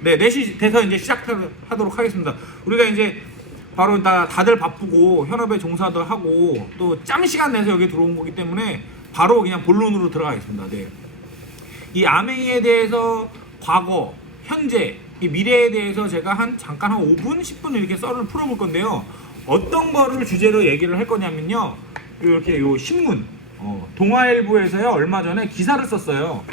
네, 4시 돼서 이제 시작하도록 하겠습니다. 우리가 이제 바로 다들 바쁘고 현업에 종사도 하고 또 짬 시간 내서 여기 들어온 거기 때문에 바로 그냥 본론으로 들어가겠습니다. 네. 이 아메이에 대해서 과거, 현재, 이 미래에 대해서 제가 잠깐 한 5분, 10분 이렇게 썰을 풀어볼 건데요. 어떤 거를 주제로 얘기를 할 거냐면요. 이렇게 요 신문, 동아일보에서요 얼마 전에 기사를 썼어요.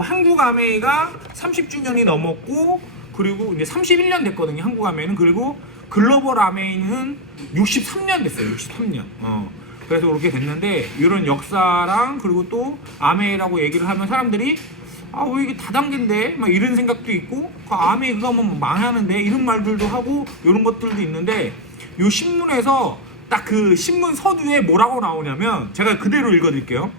한국 아메이가 30주년이 넘었고, 그리고 이제 31년 됐거든요. 한국 아메이는. 그리고 글로벌 아메이는 63년 됐어요. 63년. 그래서 그렇게 됐는데, 이런 역사랑 그리고 또 아메이라고 얘기를 하면 사람들이 왜 이게 다단계인데? 막 이런 생각도 있고, 아메이 그거 하면 망하는데? 이런 말들도 하고, 이런 것들도 있는데, 요 신문에서 딱 그 신문 서두에 뭐라고 나오냐면, 제가 그대로 읽어드릴게요.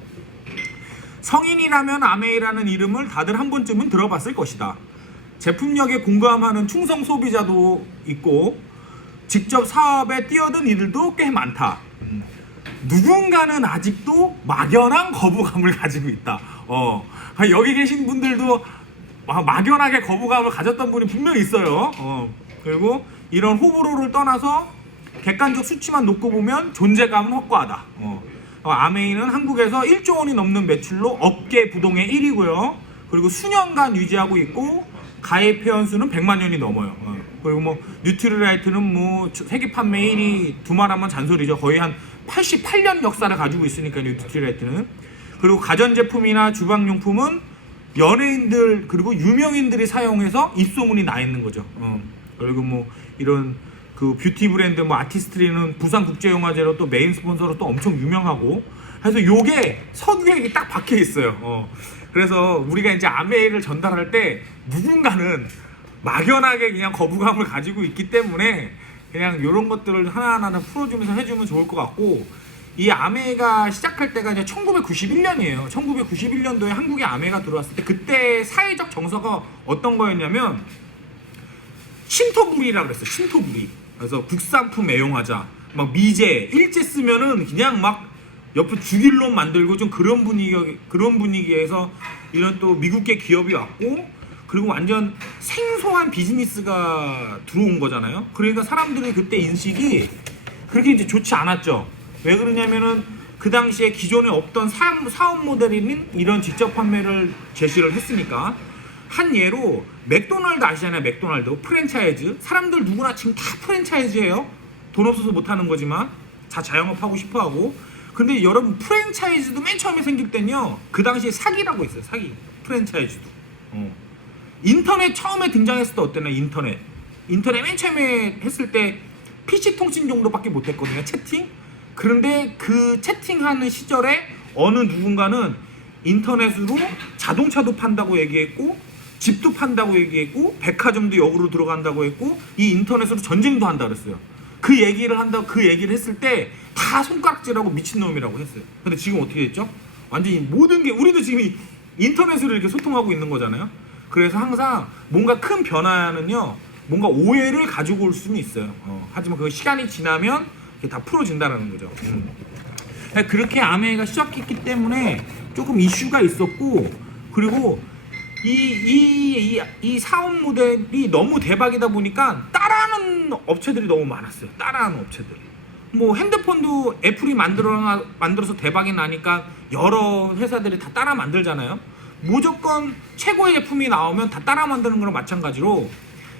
성인이라면 아메이라는 이름을 다들 한 번쯤은 들어봤을 것이다. 제품력에 공감하는 충성 소비자도 있고, 직접 사업에 뛰어든 이들도 꽤 많다. 누군가는 아직도 막연한 거부감을 가지고 있다. 여기 계신 분들도 막연하게 거부감을 가졌던 분이 분명히 있어요. 그리고 이런 호불호를 떠나서 객관적 수치만 놓고 보면 존재감은 확고하다. 아메이는 한국에서 1조 원이 넘는 매출로 업계 부동의 1위고요. 그리고 수년간 유지하고 있고, 가입 회원 수는 100만 년이 넘어요. 그리고 뭐 뉴트리라이트는 뭐 세계 판매 1위 두말하면 잔소리죠. 거의 한 88년 역사를 가지고 있으니까 뉴트리라이트는. 그리고 가전제품이나 주방용품은 연예인들 그리고 유명인들이 사용해서 입소문이 나 있는 거죠. 그리고 뭐 이런 그 뷰티 브랜드 뭐 아티스트리는 부산국제영화제로 또 메인 스폰서로 또 엄청 유명하고, 그래서 요게 서두에 딱 박혀 있어요. 그래서 우리가 이제 아메이를 전달할 때 누군가는 막연하게 그냥 거부감을 가지고 있기 때문에 그냥 이런 것들을 하나하나 풀어주면서 해주면 좋을 것 같고, 이 아메이가 시작할 때가 이제 1991년이에요. 1991년도에 한국에 아메이가 들어왔을 때 그때 사회적 정서가 어떤 거였냐면 신토부리라고 그랬어요. 신토부리. 그래서 국산품 애용하자. 막 미제, 일제 쓰면은 그냥 막 옆에 죽일 놈 만들고 좀 그런 분위기에서 이런 또 미국계 기업이 왔고, 그리고 완전 생소한 비즈니스가 들어온 거잖아요. 그러니까 사람들이 그때 인식이 그렇게 이제 좋지 않았죠. 왜 그러냐면은 그 당시에 기존에 없던 사업 모델인 이런 직접 판매를 제시를 했으니까. 한 예로 맥도날드 아시잖아요. 맥도날드 프랜차이즈. 사람들 누구나 지금 다 프랜차이즈예요. 돈 없어서 못하는 거지만 다 자영업하고 싶어하고. 근데 여러분, 프랜차이즈도 맨 처음에 생길 땐요, 그 당시에 사기라고 했어요. 사기. 프랜차이즈도. 인터넷 처음에 등장했을 때 어땠나? 인터넷 맨 처음에 했을 때 PC 통신 정도밖에 못했거든요. 채팅. 그런데 그 채팅하는 시절에 어느 누군가는 인터넷으로 자동차도 판다고 얘기했고, 집도 판다고 얘기했고, 백화점도 역으로 들어간다고 했고, 이 인터넷으로 전쟁도 한다 그랬어요. 그 얘기를 했을 때 다 손가락질하고 미친놈이라고 했어요. 근데 지금 어떻게 됐죠? 완전히 모든 게, 우리도 지금 인터넷으로 이렇게 소통하고 있는 거잖아요. 그래서 항상 뭔가 큰 변화는요, 뭔가 오해를 가지고 올 수는 있어요. 하지만 그 시간이 지나면 다 풀어진다는 거죠. 그렇게 아메이가 시작했기 때문에 조금 이슈가 있었고, 그리고 이 사업 모델이 너무 대박이다 보니까 따라하는 업체들이 너무 많았어요. 따라하는 업체들. 뭐 핸드폰도 애플이 만들어서 대박이 나니까 여러 회사들이 다 따라 만들잖아요. 무조건 최고의 제품이 나오면 다 따라 만드는 거랑 마찬가지로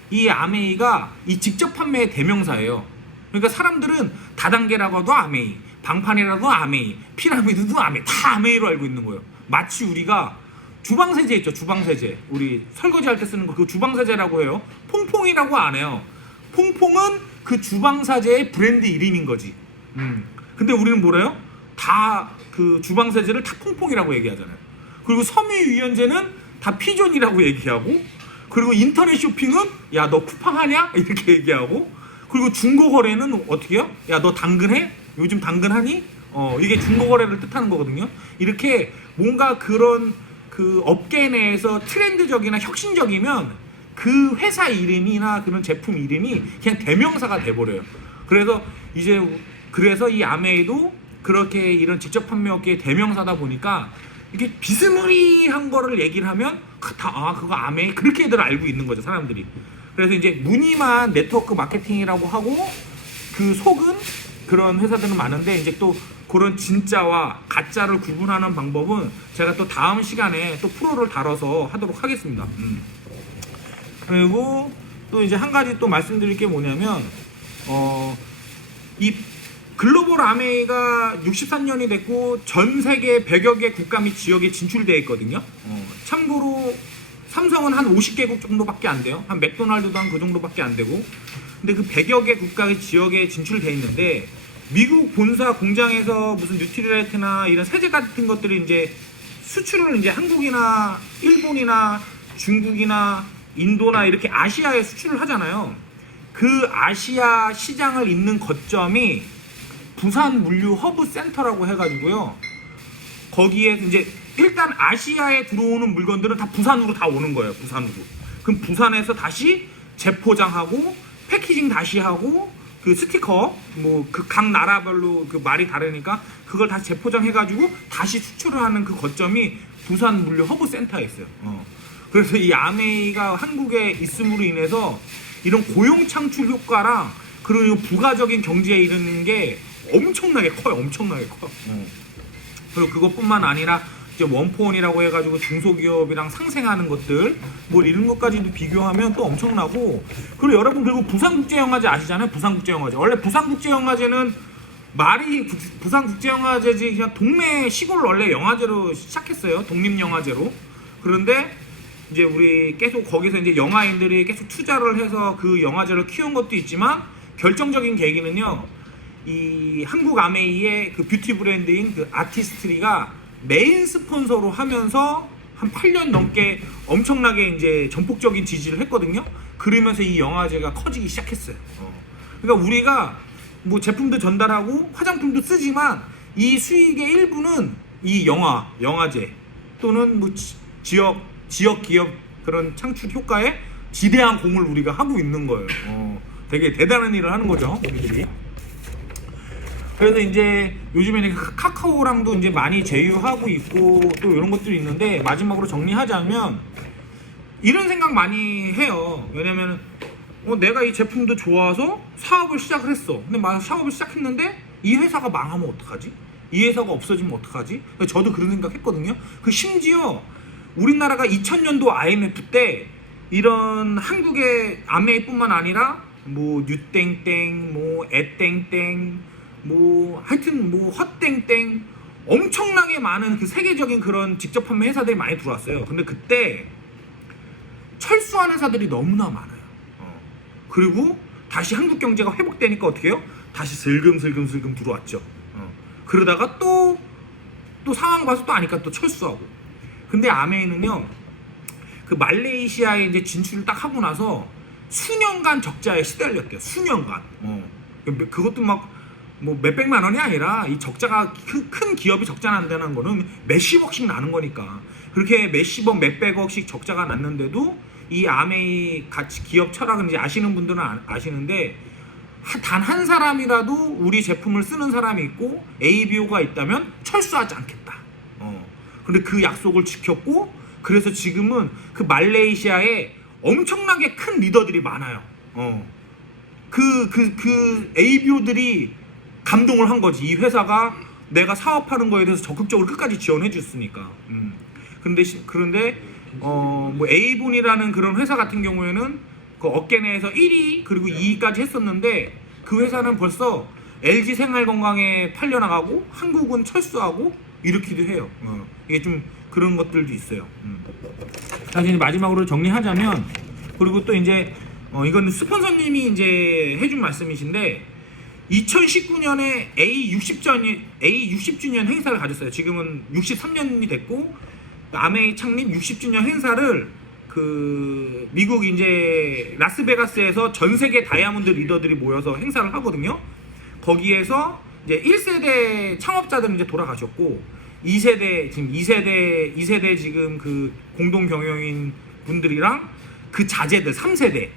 이 아메이가 이 직접 판매의 대명사예요. 그러니까 사람들은 다단계라고 해도 아메이, 방판이라도 아메이, 피라미드도 아메이, 다 아메이로 알고 있는 거예요. 마치 우리가 주방세제 있죠. 주방세제. 우리 설거지할 때 쓰는 거, 그 주방세제라고 해요. 퐁퐁이라고 안 해요. 퐁퐁은 그 주방세제의 브랜드 이름인 거지. 근데 우리는 뭐래요? 다 그 주방세제를 다 퐁퐁이라고 얘기하잖아요. 그리고 섬유유연제는 다 피존이라고 얘기하고, 그리고 인터넷 쇼핑은 야 너 쿠팡하냐? 이렇게 얘기하고, 그리고 중고거래는 어떻게 해요? 야 너 당근해? 요즘 당근하니? 이게 중고거래를 뜻하는 거거든요. 이렇게 뭔가 그런 그 업계 내에서 트렌드적이나 혁신적이면 그 회사 이름이나 그런 제품 이름이 그냥 대명사가 돼버려요. 그래서 이 아메이도 그렇게 이런 직접 판매 업계의 대명사다 보니까 이게 비스무리한 거를 얘기를 하면 그거 아메이 그렇게들 알고 있는 거죠 사람들이. 그래서 이제 무늬만 네트워크 마케팅이라고 하고 그 속은 그런 회사들은 많은데 이제 또 그런 진짜와 가짜를 구분하는 방법은 제가 또 다음 시간에 또 프로를 다뤄서 하도록 하겠습니다. 그리고 또 이제 한 가지 또 말씀드릴 게 뭐냐면 이 글로벌 아메이가 63년이 됐고 전 세계 100여 개 국가 및 지역에 진출되어 있거든요. 참고로 삼성은 한 50개국 정도밖에 안 돼요. 한 맥도날드도 한 그 정도밖에 안 되고. 근데 그 100여 개 국가의 지역에 진출되어 있는데 미국 본사 공장에서 무슨 뉴트리라이트나 이런 세제 같은 것들이 이제 수출을 이제 한국이나 일본이나 중국이나 인도나 이렇게 아시아에 수출을 하잖아요. 그 아시아 시장을 잇는 거점이 부산 물류 허브 센터라고 해가지고요. 거기에 이제 일단 아시아에 들어오는 물건들은 다 부산으로 다 오는 거예요. 부산으로. 그럼 부산에서 다시 재포장하고 패키징 다시 하고 그 스티커 뭐 그 각 나라별로 그 말이 다르니까 그걸 다시 재포장해가지고 다시 수출을 하는 그 거점이 부산 물류 허브 센터에 있어요. 그래서 이 아메이가 한국에 있음으로 인해서 이런 고용 창출 효과랑 그리고 부가적인 경제에 이르는 게 엄청나게 커요. 엄청나게 커요. 그리고 그것뿐만 아니라 이제 원포원이라고 해가지고 중소기업이랑 상생하는 것들 뭐 이런 것까지도 비교하면 또 엄청나고. 그리고 여러분 그리고 부산국제영화제 아시잖아요. 부산국제영화제 원래 부산국제영화제는 말이 부산국제영화제지 그냥 동네 시골 원래 영화제로 시작했어요. 독립영화제로. 그런데 이제 우리 계속 거기서 이제 영화인들이 계속 투자를 해서 그 영화제를 키운 것도 있지만 결정적인 계기는요. 이 한국 아메이의 그 뷰티 브랜드인 그 아티스트리가 메인 스폰서로 하면서 한 8년 넘게 엄청나게 이제 전폭적인 지지를 했거든요. 그러면서 이 영화제가 커지기 시작했어요. 그러니까 우리가 뭐 제품도 전달하고 화장품도 쓰지만 이 수익의 일부는 이 영화제 또는 뭐 지역 기업 그런 창출 효과에 지대한 공을 우리가 하고 있는 거예요. 되게 대단한 일을 하는 거죠, 우리들이. 그래서 이제 요즘에는 카카오랑도 이제 많이 제휴하고 있고 또 이런 것들이 있는데 마지막으로 정리하자면 이런 생각 많이 해요. 왜냐면 내가 이 제품도 좋아서 사업을 시작을 했어. 근데 사업을 시작했는데 이 회사가 망하면 어떡하지? 이 회사가 없어지면 어떡하지? 저도 그런 생각 했거든요. 그 심지어 우리나라가 2000년도 IMF 때 이런 한국의 아메이뿐만 아니라 뭐 뉴땡땡, 뭐 애땡땡, 뭐 하여튼 뭐 헛땡땡 엄청나게 많은 그 세계적인 그런 직접 판매 회사들이 많이 들어왔어요. 근데 그때 철수한 회사들이 너무나 많아요. 그리고 다시 한국 경제가 회복되니까 어떻게 해요? 다시 슬금슬금 들어왔죠. 그러다가 또 상황 봐서 또 아니까 또 철수하고. 근데 아메이는요, 그 말레이시아에 이제 진출을 딱 하고 나서 수년간 적자에 시달렸대요. 수년간. 그것도 막 뭐 몇백만 원이 아니라 이 적자가 큰 기업이 적자 난다는 거는 몇십억씩 나는 거니까. 그렇게 몇십억, 몇백억씩 적자가 났는데도 이 아메이 같이 기업 철학은 이제 아시는 분들은 아시는데 단 한 사람이라도 우리 제품을 쓰는 사람이 있고 ABO가 있다면 철수하지 않겠다. 근데 그 약속을 지켰고 그래서 지금은 그 말레이시아에 엄청나게 큰 리더들이 많아요. 그 ABO들이 감동을 한 거지. 이 회사가 내가 사업하는 거에 대해서 적극적으로 끝까지 지원해 줬으니까. 그런데 뭐 에이본이라는 그런 회사 같은 경우에는 그 업계 내에서 1위 그리고 2위까지 했었는데 그 회사는 벌써 LG 생활건강에 팔려나가고 한국은 철수하고 이렇기도 해요. 이게 좀 그런 것들도 있어요. 다시 이제 마지막으로 정리하자면 그리고 또 이제 이건 스폰서님이 이제 해준 말씀이신데 2019년에 A60주년 행사를 가졌어요. 지금은 63년이 됐고 아메이 창립 60주년 행사를 그 미국 이제 라스베가스에서 전 세계 다이아몬드 리더들이 모여서 행사를 하거든요. 거기에서 이제 1세대 창업자들은 이제 돌아가셨고 2세대 지금 그 공동 경영인 분들이랑 그 자제들 3세대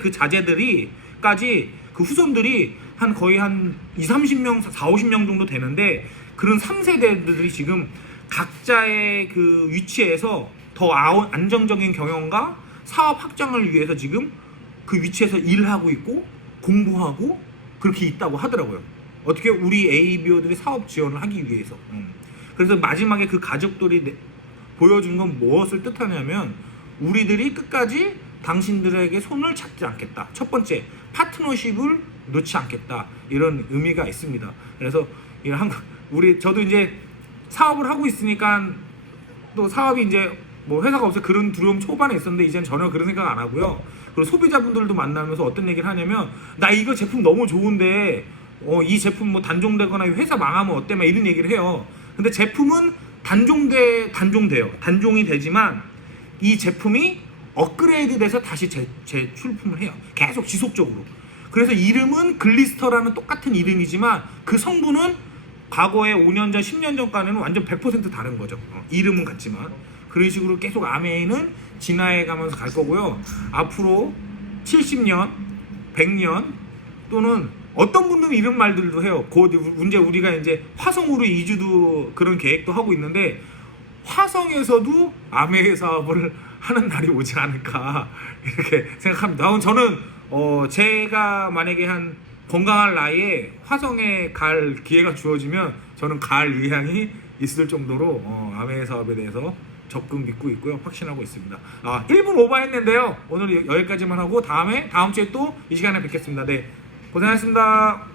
그 자제들이까지 그 후손들이 한 거의 한 20-30명, 40-50명 정도 되는데 그런 3세대들이 지금 각자의 그 위치에서 더 더 안정적인 경영과 사업 확장을 위해서 지금 그 위치에서 일하고 있고 공부하고 그렇게 있다고 하더라고요. 어떻게 우리 ABO들이 사업 지원을 하기 위해서. 그래서 마지막에 그 가족들이 보여준 건 무엇을 뜻하냐면 우리들이 끝까지 당신들에게 손을 잡지 않겠다. 첫 번째, 파트너십을 놓지 않겠다. 이런 의미가 있습니다. 그래서 저도 이제 사업을 하고 있으니까 또 사업이 이제 뭐 회사가 없어 그런 두려움 초반에 있었는데 이제는 전혀 그런 생각 안 하고요. 그리고 소비자분들도 만나면서 어떤 얘기를 하냐면 나 이거 제품 너무 좋은데 이 제품 뭐 단종되거나 회사 망하면 어때? 막 이런 얘기를 해요. 근데 제품은 단종돼요. 단종이 되지만 이 제품이 업그레이드 돼서 다시 재출품을 해요. 계속 지속적으로. 그래서 이름은 글리스터라는 똑같은 이름이지만 그 성분은 과거에 5년 전, 10년 전과는 완전 100% 다른 거죠. 이름은 같지만. 그런 식으로 계속 아메이는 진화해 가면서 갈 거고요. 앞으로 70년, 100년 또는 어떤 분들은 이런 말들도 해요. 곧 이제 우리가 이제 화성으로 이주도 그런 계획도 하고 있는데 화성에서도 아메이 사업을 하는 날이 오지 않을까 이렇게 생각합니다. 저는 제가 만약에 한 건강한 나이에 화성에 갈 기회가 주어지면 저는 갈 의향이 있을 정도로 아메이 사업에 대해서 적극 믿고 있고요. 확신하고 있습니다. 1분 오버했는데요. 오늘 여기까지만 하고 다음 주에 또 이 시간에 뵙겠습니다. 네, 고생하셨습니다.